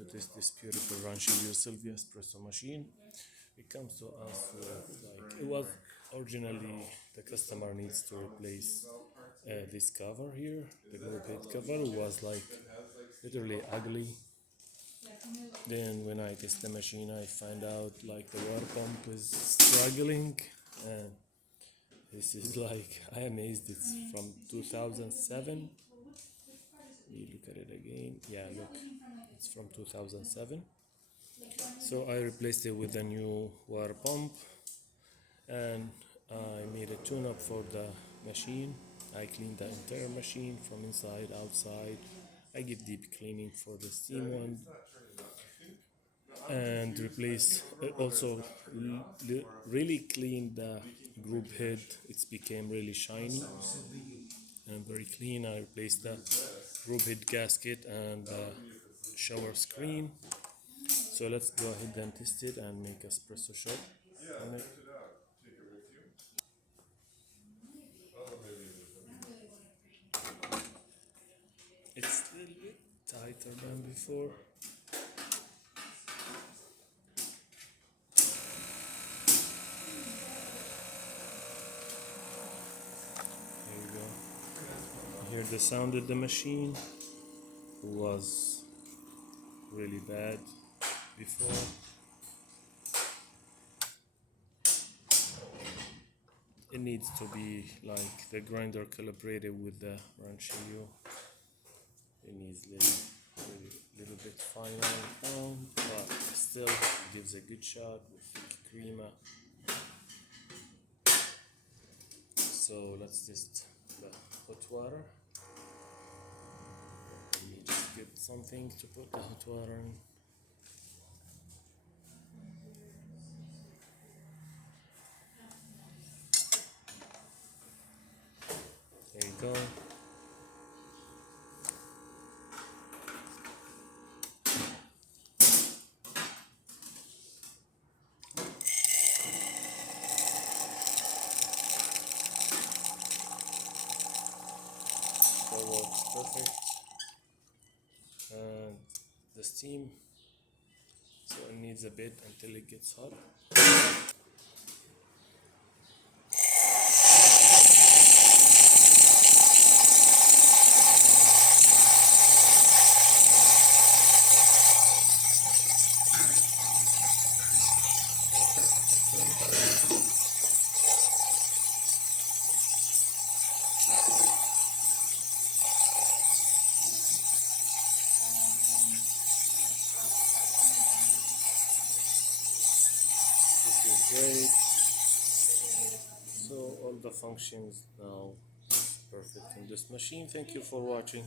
to test this beautiful Rancilio Silvia espresso machine. It comes to us like it was originally the customer needs to replace this cover here. The group head cover was like literally ugly. Then when I test the machine, I find out like the water pump is struggling, and this is like I am amazed. It's from 2007. You look at it again. Yeah, look, it's from 2007. So I replaced it with a new water pump, and I made a tune-up for the machine. I cleaned the entire machine from inside outside. I give deep cleaning for the steam one, and replace also really clean the group head. It's became really shiny and very clean. I replaced the group head gasket and the shower screen. So let's go ahead and test it and make espresso shot on it. It's a little bit tighter than before. There you go. You hear the sound of the machine. Was really bad before. It needs to be like the grinder calibrated with the Rancilio. It needs little bit finer down, but still gives a good shot with crema. So let's test the hot water. Let me just get something to put the hot water in. There you go. That works perfect. And the steam, so it needs a bit until it gets hot. This is great. So all the functions now perfect in this machine. Thank you for watching.